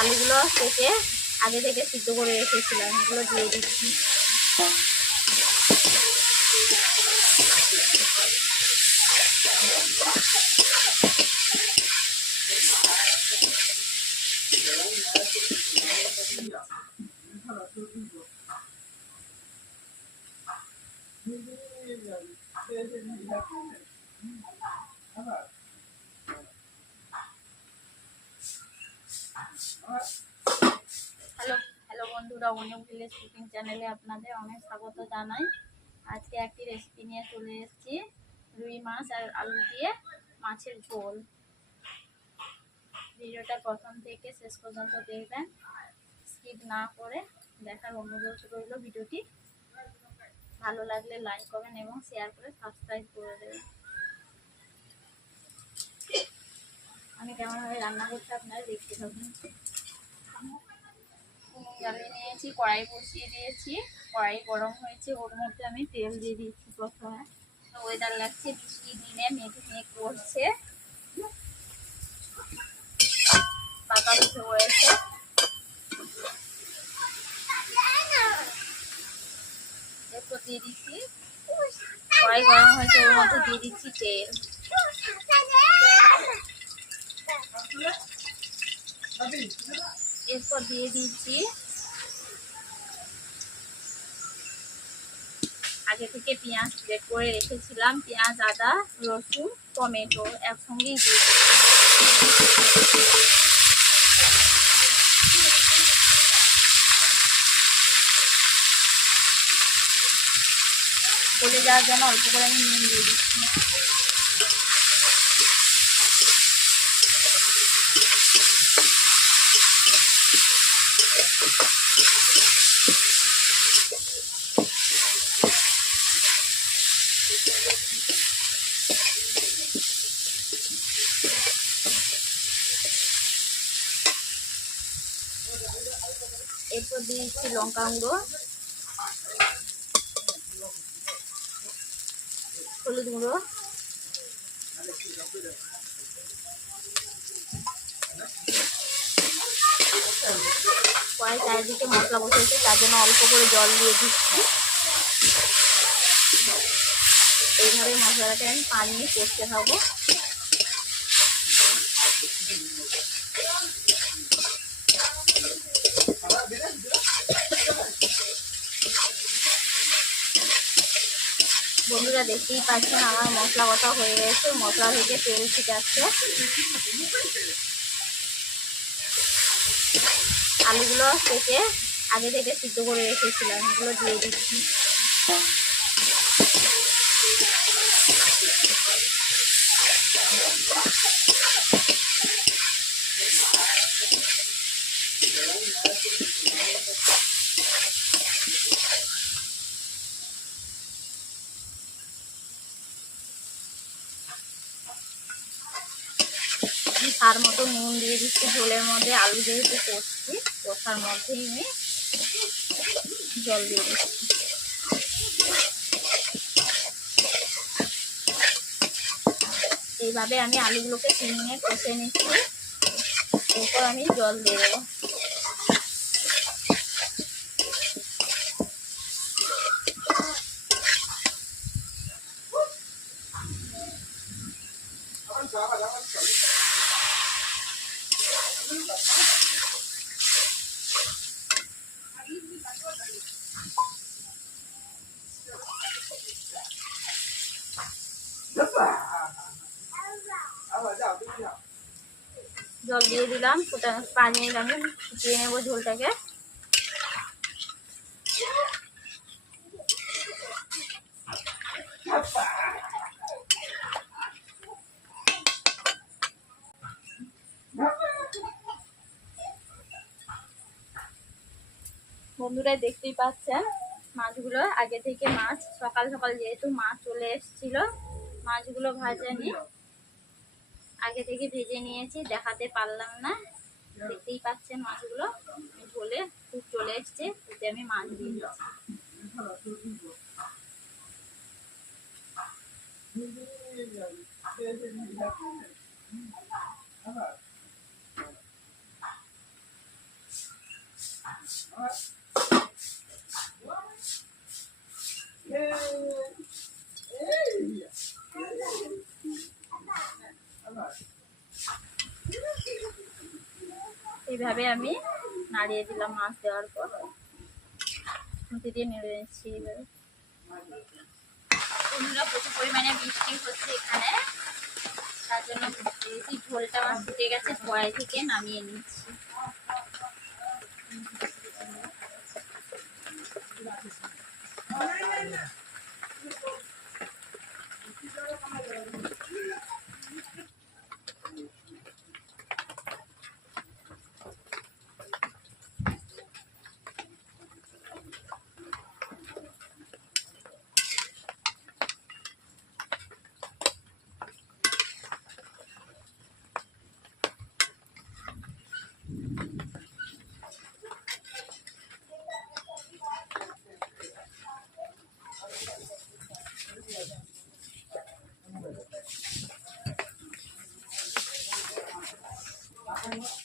আলুগুলো কেটে আগে থেকে সিদ্ধ করে রেখেছিলাম, এগুলো দিয়ে দিচ্ছি। হ্যালো বন্ধুরা, অনিক ভিলেজ কুকিং চ্যানেলে আপনাদের অনেক স্বাগত জানাই। আজকে একটি রেসিপি নিয়ে চলে এসেছি, রুই মাছ আর আলু দিয়ে মাছের ঝোল। ভিডিওটা প্রথম থেকে শেষ পর্যন্ত দেখবেন, স্কিপ না করে দেখার অনুরোধ রইল। ভিডিওটি ভালো লাগলে লাইক করবেন এবং শেয়ার করে সাবস্ক্রাইব করে দেবেন। আমি কেমনভাবে রান্না করতে আপনারা দেখতে থাকুন। জ্বালিয়ে নিয়েছি, কড়াই বসিয়ে দিয়েছি, কড়াই গরম হয়েছে, ওর মধ্যে আমি তেল দিয়ে দিয়েছি। প্রথমে ওয়েদার লাগছে, বৃষ্টি দিনে মেঘ মেঘ করছে, পাকা উঠে পড়েছে। এরপর দিয়ে দিচ্ছি, কড়াই গরম হয়েছে, ওর মধ্যে দিয়ে দিচ্ছি তেল। এরপর দিয়ে দিচ্ছি আগে থেকে পেঁয়াজ গ্রেট করে রেখেছিলাম, পেঁয়াজ, আদা, রসুন, টমেটো একসঙ্গেই দিয়ে দিচ্ছি। গলে যাওয়ার জন্য অল্প করে আমি নুন দিয়ে দিচ্ছি। এরপর দিয়ে দিচ্ছি লঙ্কা গুঁড়ো, হলুদ গুঁড়ো, কড়াই চারিদিকে মশলা বসেছে, তার জন্য অল্প করে জল দিয়ে দিচ্ছি। এইভাবে মশলাটাকে আমি পানি নিয়ে কষতে থাকবো। বন্ধুরা দেখতেই পাচ্ছেন আমার মশলা কষা হয়ে গেছে, মশলা থেকে তেল ছিটাচ্ছে। আলুগুলো কেটে আগে থেকে সিদ্ধ করে রেখেছিলাম, এগুলো দিয়ে দিচ্ছি। তার মতো নুন দিয়ে দিচ্ছি ঝোলের মধ্যে, আলু যেহেতু কষছি, কষার মধ্যেই আমি জল দিয়ে দিচ্ছি। এইভাবে আমি আলুগুলোকে 3 মিনিট কষে নিচ্ছি, এরপর আমি জল দিয়ে দেবো। জল দিয়ে দিলাম, 5 মিনিট আমি ফুটিয়ে নেব ঝোলটাকে। বন্ধুরা দেখতেই পাচ্ছেন মাছগুলো আগে থেকে, মাছ সকাল সকাল যেহেতু মাছ চলে এসেছিল, মাছগুলো ভাজা নিয়ে আগে থেকে ভেজে নিয়েছি, দেখাতে পারলাম না। দেখতেই পাচ্ছেন মাছগুলো ঝোলে খুব চলে এসছে, এতে আমি মাছ দিয়ে দিচ্ছি। এইভাবে আমি নাড়িয়ে দিলাম মাছ দেওয়ার পর, খুঁতি দিয়ে নেড়ে নিচ্ছি। এইভাবে বন্ধুরা প্রচুর পরিমাণে বৃষ্টি হচ্ছে এখানে, তার জন্য বেশি ঝোলটা আমার ফুটে গেছে, কড়াই থেকে নামিয়ে নিচ্ছি।